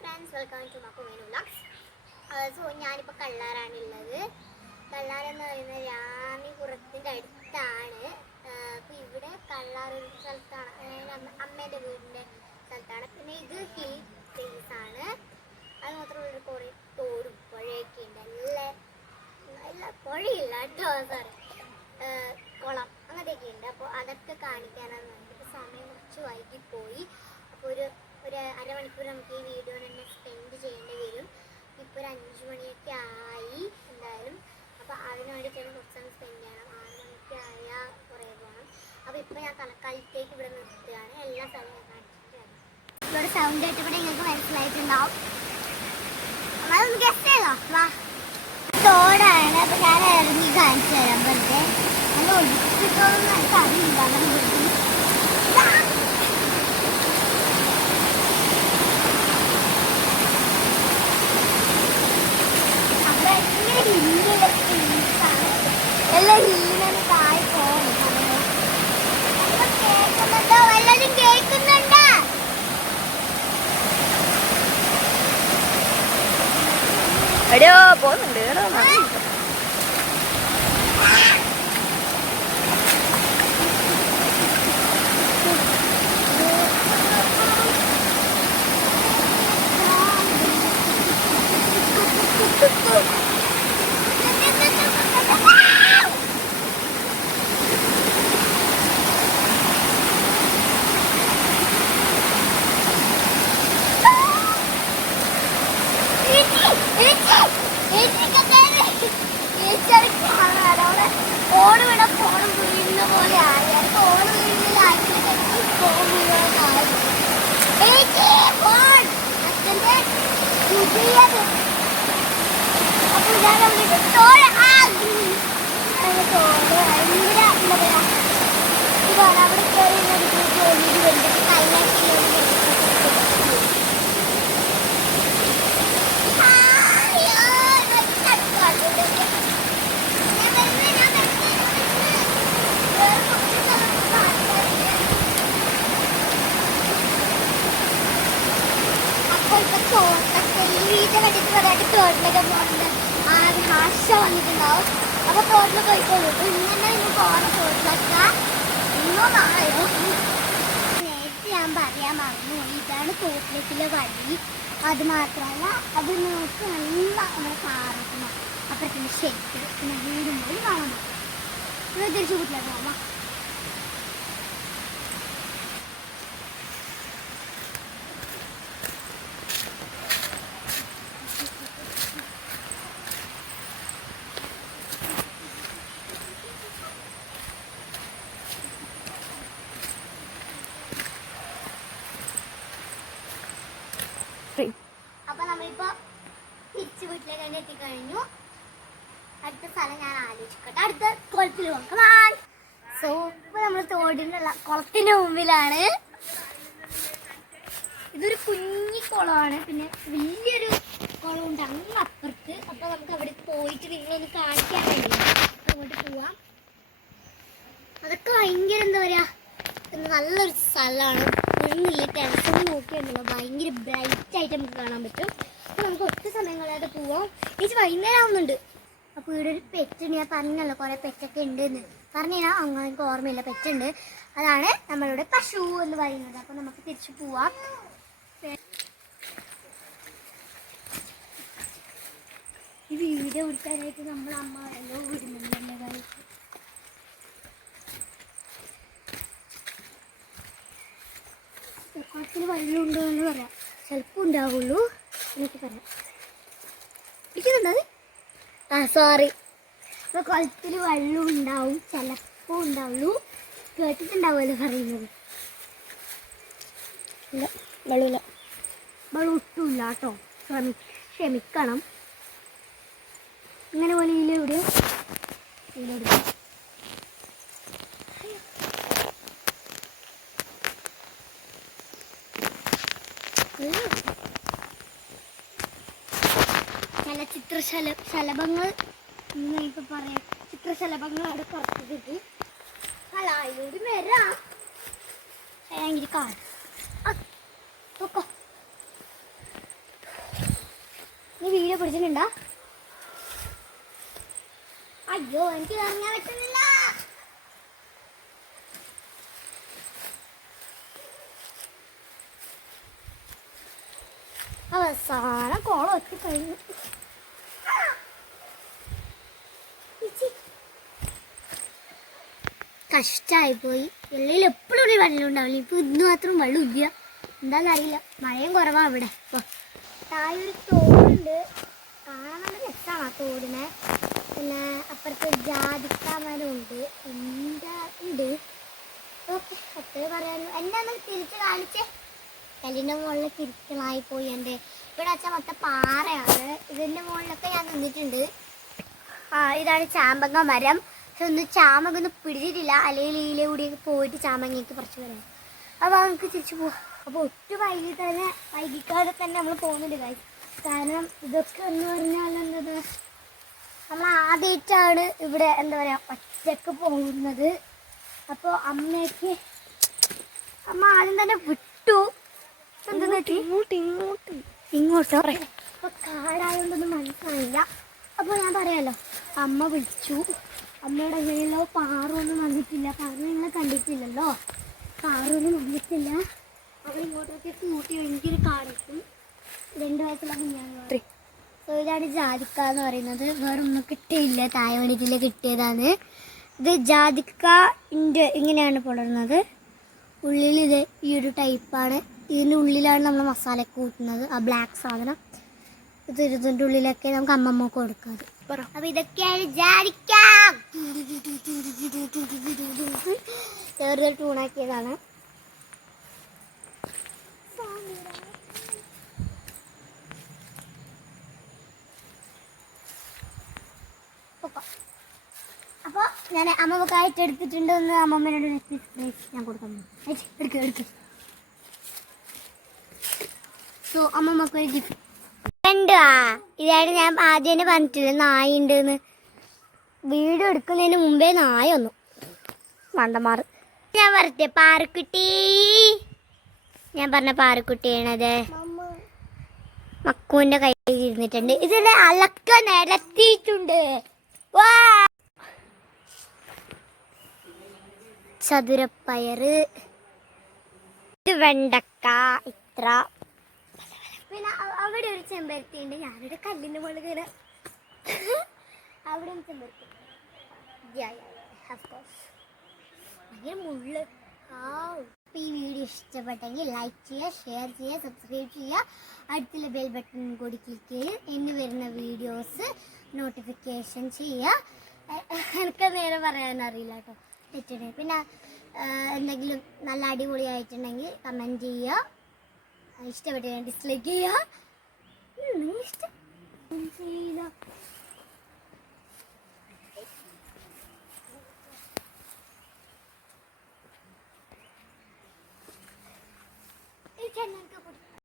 Friends, welcome to മക്കുമേനു vlogs. So ഞാനിപ്പോൾ കള്ളാറാണുള്ളത്. കള്ളാറെന്ന് പറയുന്നത് രാമിപുരത്തിൻ്റെ അടുത്താണ്. അപ്പോൾ ഇവിടെ കള്ളാറൊരു സ്ഥലത്താണ്, അമ്മേൻ്റെ വീടിൻ്റെ സ്ഥലത്താണ്. പിന്നെ ഇത് ഹിൽ പ്ലേസ് ആണ്. അത് മാത്രമല്ല കുറേ തോടും പുഴയൊക്കെ ഉണ്ട്. എല്ലാ പുഴയില്ല കേട്ടോ, സോറി, കുളം അങ്ങനെയൊക്കെ ഉണ്ട്. അപ്പോൾ അതൊക്കെ കാണിക്കാനാണ് വേണ്ടത്. ഇപ്പോൾ സമയം കുറച്ച് വൈകിപ്പോയി. അപ്പോൾ ഒരു അരമണിക്കൂർ നമുക്ക് ഈ വീഡിയോ തന്നെ സ്പെൻഡ് ചെയ്യേണ്ടി വരും. ഇപ്പോൾ ഒരു 5 മണിയൊക്കെ ആയി എന്തായാലും. അപ്പോൾ അതിന് വേണ്ടിയിട്ടാണ് കുറച്ച് സമയം സ്പെൻഡ് ചെയ്യണം. 6 മണിക്ക് ആയാൽ കുറേ പോകണം. അപ്പോൾ ഇപ്പോൾ ഞാൻ തലക്കാലത്തേക്ക് ഇവിടെ നിർത്തുകയാണ്. എല്ലാ സ്ഥലവും ഞാൻ കാണിച്ചിട്ടാണ്. ഇവിടെ സൗണ്ട് ആയിട്ട് നിങ്ങൾക്ക് മനസ്സിലായിട്ടുണ്ടാവും. അതൊന്ന് ഗസ്റ്റ് ചെയ്തോ. വാ, തോടാണ്. അപ്പോൾ ഞാൻ ഇറങ്ങി കാണിച്ചു തരാം. വെറുതെ നമ്മൾ ഒഴിച്ചിട്ടോന്നും എനിക്ക് അറിയില്ല. എല്ലാം ഹീനന് താഴെ പോകും. കേൾക്കുന്നുണ്ടോ? വല്ലതും കേൾക്കുന്നുണ്ടോ? എവിടെയോ പോകുന്നുണ്ട്. ഓട് വിട ഫോണും വീഴുന്ന പോലെ ആയി. ഓട് വീഴുന്നതിലാക്കിയിട്ട് ഫോൺ വീഴുന്നതായി. അച്ഛൻ്റെ പുതിയത്. അപ്പൊ ഞാൻ തോട് ഭയങ്കര എന്താ പറയാ, ഇതാണ് അവിടെ കയറി ജോലി വേണ്ടിട്ട് കൈലാക്കി. തോട്ടിലൊക്കെ പോകുന്നത് ആശ വന്നിട്ടുണ്ടാവും. അപ്പൊ തോട്ടിൽ പോയിക്കോളൂ. ഇങ്ങനെ പോകണം തോട്ടിലൊക്കെ. നേരത്തെ ഞാൻ പറയാൻ മറന്നു. ഇതാണ് തോട്ടിലേക്കുള്ള വഴി. അത് മാത്രമല്ല, അത് നോക്ക് നല്ല നമ്മുടെ കാറക്കണം. അപ്പുറത്തിന്റെ ഷെഡ്, പിന്നെ വീടും പോയി കാണാൻ പറ്റും. തിരിച്ചു വീട്ടിലേക്ക് പോകാം. അപ്പൊ നമ്മളിപ്പോ തിരിച്ച് വീട്ടിലേക്ക് തന്നെ എത്തിക്കഴിഞ്ഞു. അടുത്ത സ്ഥലം ഞാൻ ആലോചിക്കട്ടെ. അടുത്ത കുളത്തിൽ പോകാം. സോ ഇപ്പൊ നമ്മൾ തോടിനുള്ള കുളത്തിന്റെ മുമ്പിലാണ്. ഇതൊരു കുഞ്ഞി കുളമാണ്. പിന്നെ വലിയൊരു കുളമുണ്ട് അങ്ങ് അപ്പുറത്ത്. അപ്പൊ നമുക്ക് അവിടെ പോയിട്ട് നിങ്ങളൊന്ന് കാണിക്കാൻ വേണ്ടി അങ്ങോട്ട് പോവാം. അതൊക്കെ ഭയങ്കര എന്താ പറയാ, നല്ലൊരു സ്ഥലമാണ്. ഒന്നുമില്ല, ടെറസ് നോക്കിയുണ്ടല്ലോ, ഭയങ്കര ബ്രൈറ്റ് ആയിട്ട് നമുക്ക് കാണാൻ പറ്റും. അപ്പോൾ നമുക്ക് ഒറ്റ സമയം കളയാതെ പോവാം. എനിക്ക് വൈകുന്നേരം ആവുന്നുണ്ട്. അപ്പോൾ ഇവിടെ ഒരു പെറ്റുണ്ട്. ഞാൻ പറഞ്ഞല്ലോ കുറേ പെറ്റൊക്കെ ഉണ്ടെന്ന് പറഞ്ഞാൽ അങ്ങനെ എനിക്ക് ഓർമ്മയില്ല. പെറ്റുണ്ട്. അതാണ് നമ്മളുടെ പശു എന്ന് പറയുന്നത്. അപ്പോൾ നമുക്ക് തിരിച്ചു പോവാം. ഈ വീഡിയോ എടുക്കാനായിട്ട് നമ്മൾ അമ്മ എല്ലോ വിടുന്നുണ്ട്. കുളത്തിൽ വെള്ളമുണ്ടോ എന്ന് പറയാം. ചിലപ്പോൾ ഉണ്ടാവുള്ളൂ. എനിക്ക് പറയാം. ഇരിക്കുന്നുണ്ടത്? സോറി. ഇപ്പോൾ കുളത്തിൽ വെള്ളം ഉണ്ടാവും, ചിലപ്പോൾ ഉണ്ടാവുള്ളൂ. കേട്ടിട്ടുണ്ടാവുമല്ലോ പറയുന്നത്. ഇല്ല, വെള്ളമില്ല. വെള്ളം ഒട്ടുമില്ല കേട്ടോ. ക്ഷമിക്കണം. ഇങ്ങനെ പോലെ ഇതിലെവിടെയോ ഇതിലെടുക്കും. ചില ചിത്രശലഭങ്ങൾ ഇപ്പൊ പറയാം. ചിത്രശലഭങ്ങൾ അവിടെ പുറത്ത് കിട്ടി. കലായിലൂടെ വരാം. ഭയങ്കര കാട്. എന്നെ പിടിച്ചിട്ടുണ്ടാ? അയ്യോ എനിക്ക് ഇറങ്ങാൻ പറ്റുന്നില്ല. അവസാനം കോളം ഒത്തി കഴിഞ്ഞു. കഷ്ടായി പോയി. എല്ലാം എപ്പോഴും ഒരു വെള്ളം ഉണ്ടാവില്ല. ഇപ്പൊ ഇന്ന് മാത്രം വെള്ളം ഇല്ല. എന്താണെന്ന് അറിയില്ല. മഴയും കുറവാണ് ഇവിടെ. ഇപ്പോൾ താഴെ ഒരു തോടുണ്ട്. കാണാൻ നല്ല രസമാണ് ആ തോടിനെ. പിന്നെ അപ്പുറത്ത് ജാതിക്ക മരമുണ്ട്. ഉണ്ട്. ഓക്കെ എപ്പോഴും പറയാനും എന്നാന്ന് തിരിച്ച് കാണിച്ചേ. കല്ലിൻ്റെ മുകളിൽ തിരിക്കലായി പോയി എൻ്റെ. ഇവിടെ വെച്ചാൽ മൊത്തം പാറയാണ്. ഇതിൻ്റെ മുകളിലൊക്കെ ഞാൻ നിന്നിട്ടുണ്ട്. ഇതാണ് ചാമ്പങ്ങ മരം. പക്ഷെ ഒന്നും ചാമ്പങ്ങ ഒന്നും പിടിച്ചിട്ടില്ല. അല്ലെങ്കിൽ ഇതിലെ കൂടിയൊക്കെ പോയിട്ട് ചാമ്പങ്ങയ്ക്ക് പറിച്ചു വരാം. അപ്പോൾ നമുക്ക് തിരിച്ചു പോവാം. അപ്പോൾ ഒട്ടും വൈകിക്കാതെ തന്നെ നമ്മൾ പോകുന്നുണ്ട് കാര്യം. കാരണം ഇതൊക്കെ എന്ന് പറഞ്ഞാൽ എന്തത്, നമ്മൾ ആദ്യമായിട്ടാണ് ഇവിടെ എന്താ പറയുക ഒറ്റക്ക് പോകുന്നത്. അപ്പോൾ അമ്മ ആദ്യം തന്നെ വിട്ടു. ഇങ്ങോട്ടോ. അപ്പോൾ കാടായതുകൊണ്ടൊന്നും മനസ്സിലായില്ല. അപ്പോൾ ഞാൻ പറയാമല്ലോ, അമ്മ വിളിച്ചു. അമ്മയുടെ കയ്യിലോ പാറൊന്നും വന്നിട്ടില്ല. പാറ നിങ്ങളെ കണ്ടിട്ടില്ലല്ലോ. പാറൊന്നും വന്നിട്ടില്ല. അവരിങ്ങോട്ടൊക്കെ കൂട്ടി എനിക്കൊരു കാണിക്കും. 2 വയസ്സുള്ള കുഞ്ഞാണ്. സോ ഇതാണ് ജാതിക്ക എന്ന് പറയുന്നത്. വേറൊന്നും കിട്ടിയില്ല. തായവണിക്കിൽ കിട്ടിയതാണ് ഇത്. ജാതിക്ക ഇങ്ങനെയാണ് പുലർന്നത്. ഉള്ളിൽ ഇത് ഈ ഒരു ടൈപ്പാണ്. ഇതിൻ്റെ ഉള്ളിലാണ് നമ്മൾ മസാല കൂട്ടുന്നത്. ആ ബ്ലാക്ക് സാധനം ഇത് ഇതിൻ്റെ ഉള്ളിലൊക്കെ നമുക്ക് അമ്മമ്മക്ക് കൊടുക്കാത്. അപ്പൊ ഇതൊക്കെയാണ് ജാതിക്ക. ചെറുതൊരു ടൂണാക്കിയതാണ്. അപ്പോൾ ഞാൻ അമ്മമ്മക്കായിട്ട് എടുത്തിട്ടുണ്ട്. ഒന്ന് അമ്മമ്മേനോട് ഞാൻ കൊടുക്കാൻ എടുക്ക. സോ അമ്മമ്മക്ക് ഒരു ഗിഫ്റ്റ് കണ്ടുവാ. ഇതാണ് ഞാൻ ആദ്യം തന്നെ പറഞ്ഞിട്ടില്ല നായ ഉണ്ടെന്ന്. വീഡിയോ എടുക്കുന്നതിന് മുമ്പേ നായ വന്നു. മണ്ടന്മാർ. ഞാൻ പറഞ്ഞേ പാറക്കുട്ടി. ഞാൻ പറഞ്ഞ പാറക്കുട്ടിയാണത്. മക്കുവിൻ്റെ കയ്യിൽ ഇരുന്നിട്ടുണ്ട്. ഇതിനെ അലക്ക നിരത്തിയിട്ടുണ്ട്. വാ ചതുരപ്പയറ്, ഇത് വെണ്ടക്ക. ഇത്ര പിന്നെ അവിടെ ഒരു ചെമ്പരത്തി ഉണ്ട്. ഞാനൊരു കല്ലിൻ്റെ മുകളിൽ കയറി. അവിടെ ഒരു ചെമ്പരത്തി. ഭയങ്കര മുള്ള്. അപ്പോൾ ഈ വീഡിയോ ഇഷ്ടപ്പെട്ടെങ്കിൽ ലൈക്ക് ചെയ്യുക, ഷെയർ ചെയ്യുക, സബ്സ്ക്രൈബ് ചെയ്യുക. അടുത്തുള്ള ബെൽ ബട്ടൺ കൂടി ക്ലിക്ക് ചെയ്യുക. ഇനി വരുന്ന വീഡിയോസ് നോട്ടിഫിക്കേഷൻ ചെയ്യുക. എനിക്ക് നേരെ പറയാനറിയില്ല കേട്ടോ, തെറ്റിട്ട്. പിന്നെ എന്തെങ്കിലും നല്ല അടിപൊളിയായിട്ടുണ്ടെങ്കിൽ കമൻറ്റ് ചെയ്യുക. ഇഷ്ടപ്പെട്ട് ഡിസ്ലൈക്ക് ചെയ്യുക. ഇഷ്ടം ചെയ്യില്ല.